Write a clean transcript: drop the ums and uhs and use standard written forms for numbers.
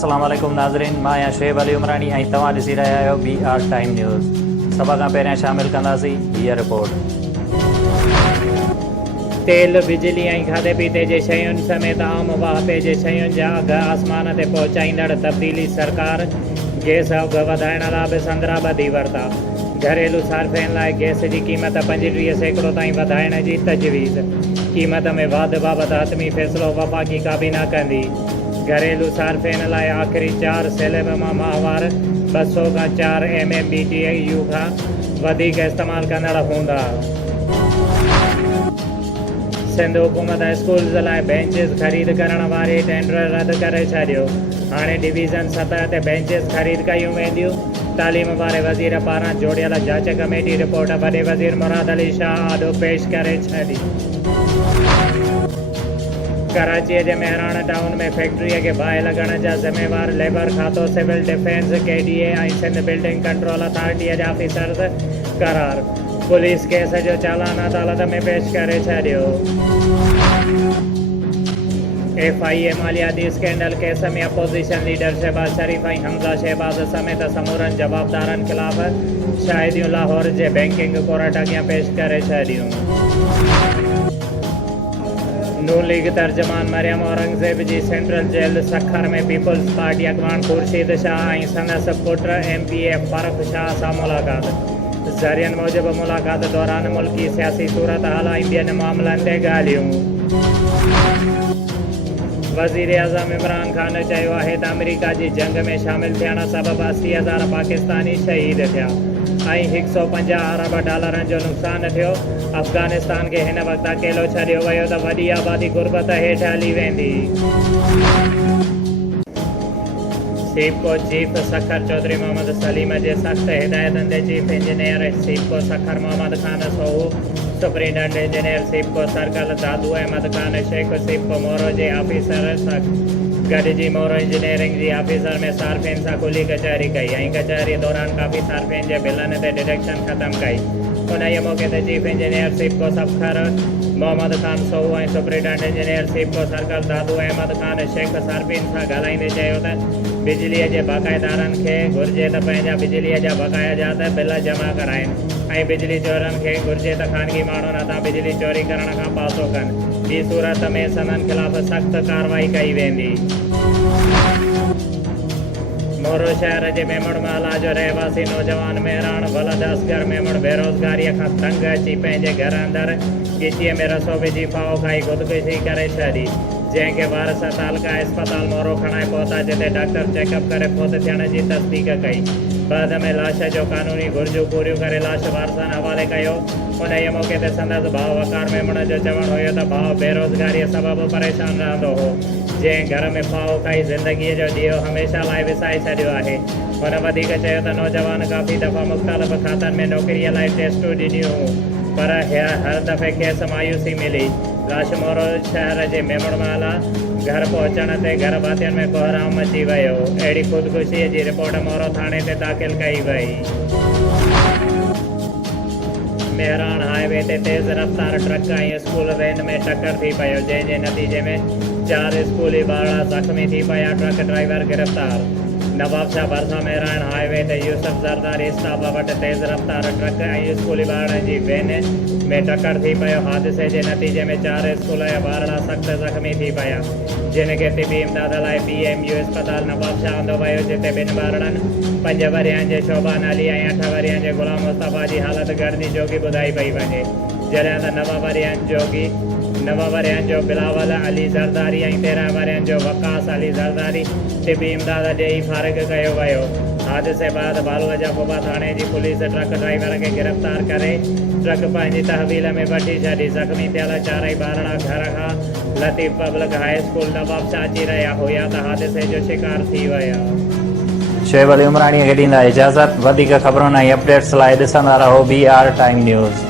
अस्सलाम वालेकुम नाज़रीन, मां आहियां शुएब अली उमरानी ऐं तव्हां ॾिसी रहिया आहियो BR टाइम न्यूज़। सभ खां पहिरियां शामिल कंदासीं हीअ रिपोर्ट। तेल, बिजली ऐं खाधे पीते जे शयुनि समेत आम वाहपे जे शयुनि जा अघ आसमान ते पहुचाईंदड़ तब्दीली सरकार गैस अघ वधाइण लाइ बि संदरा ॿधी वरिता। घरेलू सार्फ़िन लाइ गैस जी क़ीमत 35% ताईं वधाइण जी तजवीज़। क़ीमत में वाध बाबति हतमी फ़ैसिलो वफ़ाक़ी काबीना कंदी। घरेलू सार्फ़िन लाइ आख़िरी 4 सैलेब मां माहवार 200 खां 4 MMBTU खां वधीक इस्तेमालु कंदड़ हूंदा। सिंध हुकूमत स्कूल्स लाइ बेंचिस ख़रीद करण वारे टेंडर रद्द करे छॾियो। हाणे डिवीज़न सतह ते बेंचिस ख़रीद कयूं वेंदियूं। तालीम वारे वज़ीर पारां जोड़ियल जांच कमेटी रिपोर्ट वॾे वज़ीर मुराद अली शाह आॾो पेश करे छॾी। कराचीअ जे मेहराण टाउन में फैक्ट्रीअ खे बाहि लॻण जा ज़िम्मेवार लेबर खातो, सिविल डिफेंस, KDA ऐं सिंध बिल्डिंग कंट्रोल अथॉरिटीअ जा ऑफिसर्स करार। पुलिस केस जो चालान अदालत में पेश करे छॾियो। FIA मालियाती स्कैंडल केस में अपोज़िशन लीडर शहबाज शरीफ़ ऐं हमज़ा शहबाज समेत समूरनि जवाबदारनि ख़िलाफ़ शाहिदियूं लाहौर जे बैंकिंग कोर्ट अॻियां पेश करे छॾियूं। नून लीग तर्जमान मरियम औरंगज़ेब जी सेंट्रल जेल सखर में पीपल्स पार्टी अॻवान ख़ुर्शीद शाह ऐं संदसि पुट MPA फ़ारूक शाह सां मुलाक़ात। ज़रियनि मूजिबि मुलाक़ात दौरान मुल्की सियासी सूरत हाल ऐं ॿियनि मामलनि ते ॻाल्हियूं। वज़ीर आज़म इमरान ख़ान चयो आहे त अमेरिका जी जंग में शामिल थियण सबबि 80,000 पाकिस्तानी शहीद थिया ऐं $150 अरब जो नुक़सानु थियो। अफ़गानिस्तान खे हिन वक़्तु अकेलो छॾियो वियो त वॾी आबादी गुरबत हेठि हली वेंदी। सीपको चीफ सखर चौधरी मोहम्मद सलीम जे सख़्त हिदायतनि ते chief engineer SEPCO Sukkur Muhammad Khan Soho, superintendent engineer SEPCO circle Dadu Ahmed Khan Shaikh SEPCO Moro जे ऑफिसर सां गॾिजी मोरो इंजीनियरिंग जी ऑफिसर में सार्फ़िन सां खुली कचहरी कई ऐं कचहरी दौरान काफ़ी सार्फ़िन जे बिलनि ते डिडक्शन ख़तमु कई। उन मौक़े ते चीफ इंजीनियर सीपको सखर मोहम्मद ख़ान सोहू ऐं superintendent engineer SEPCO circle Dadu Ahmed Khan शेख सार्फ़िन सां ॻाल्हाईंदे चयो त बिजलीअ जे बाक़ाइदारनि खे घुर्जे त पंहिंजा बिजलीअ जा बक़ाया जा त बिल जमा कराइनि ऐं बिजली चोरनि खे घुर्जे त ख़ानगी माण्हुनि हथां बिजली चोरी करण खां पासो कनि। ॿी सूरत में सननि ख़िलाफ़ सख़्त कार्रवाई कई वेंदी। मोरो शहर जे मेमण महला जो रहवासी नौजवान मेहरान वलद असगर मेमण बेरोज़गारीअ खां तंग अची पंहिंजे घर अंदरि गिचीअ में रसो विझी फाओ खाई ख़ुदकुशी करे छॾी, जंहिंखे वारस तालका इस्पताल मोरो खणाए पहुता, जिते डॉक्टर चेकअप करे फोत थियण जी तस्दीक कई। बाद में लाश जो कानूनी घुर्जूं पूरियूं करे लाश वारसनि हवाले कयो। उन मौक़े ते संदसि भाउ वकार मेमण जो चवणु हुयो त भाउ बेरोज़गारीअ सबबि परेशान रहंदो हो, जंहिं घर में फाओ खाई ज़िंदगीअ जो ॾींहुं हमेशह लाइ विसाए छॾियो आहे। हुन वधीक चयो त नौजवान काफ़ी दफ़ा मुख़्तलिफ़ खातनि में नौकिरीअ लाइ टेस्टूं ॾिनियूं हुयूं, पर हर दफ़े खेसि मायूसी मिली। लाश मोरो शहर जे मेमण महला घर पहुचण ते घर भातियुनि में कोहराम मची वियो। अहिड़ी ख़ुदकुशीअ जी रिपोर्ट मोरो थाणे ते दाख़िल कई वई। मेहरान हाईवे ते तेज़ रफ़्तार ट्रक ऐं स्कूल वैन में टक्कर थी पियो, जंहिंजे नतीजे में 4 स्कूली ॿारड़ा ज़ख़्मी थी पिया। ट्रक ड्राइवर गिरफ़्तार। नवाबशाह भरिसां मेहरान हाईवे ते यूसुफ ज़रदारी स्टाफ वटि तेज़ रफ़्तार ट्रक ऐं स्कूली ॿारनि जी वैन में टक्कर थी पियो। हादिसे जे नतीजे में 4 स्कूल जा ॿारड़ा सख़्त ज़ख़्मी थी पिया, जिन खे तिबी इमदाद लाइ PMU इस्पताल नवाबशाह आंदो वियो, जिते 2 ॿारड़नि 5 वरियनि जे शोभान अली ऐं 8 वरियनि जे ग़ुलाम मुस्तफ़ा जी हालत गर्दी जोगी ॿुधाई पई वञे, जॾहिं त 9 वरियनि जो बिलावल अली ज़रदारी ऐं 13 वरियनि जो वकास अली ज़रदारी तिबी इमदाद ॾेई फ़ारिग कयो वियो। हादिसे बैदि बालूअ जा बोबा थाणे जी पुलिस ट्रक ड्राइवर खे गिरफ़्तार करे ट्रक पंहिंजी तहवील में वठी छॾी। ज़ख़्मी थियल 4 ॿारड़ा घर खां लतीफ़ पब्लिक हाई स्कूल नवाबशाह अची रहिया हुया त हादिसे जो शिकार थी विया। शुएब अली उमरानी खे ॾींदा इजाज़त। वधीक ख़बरुनि ऐं अपडेट्स लाइ ॾिसंदा रहो BR टाइम न्यूज़।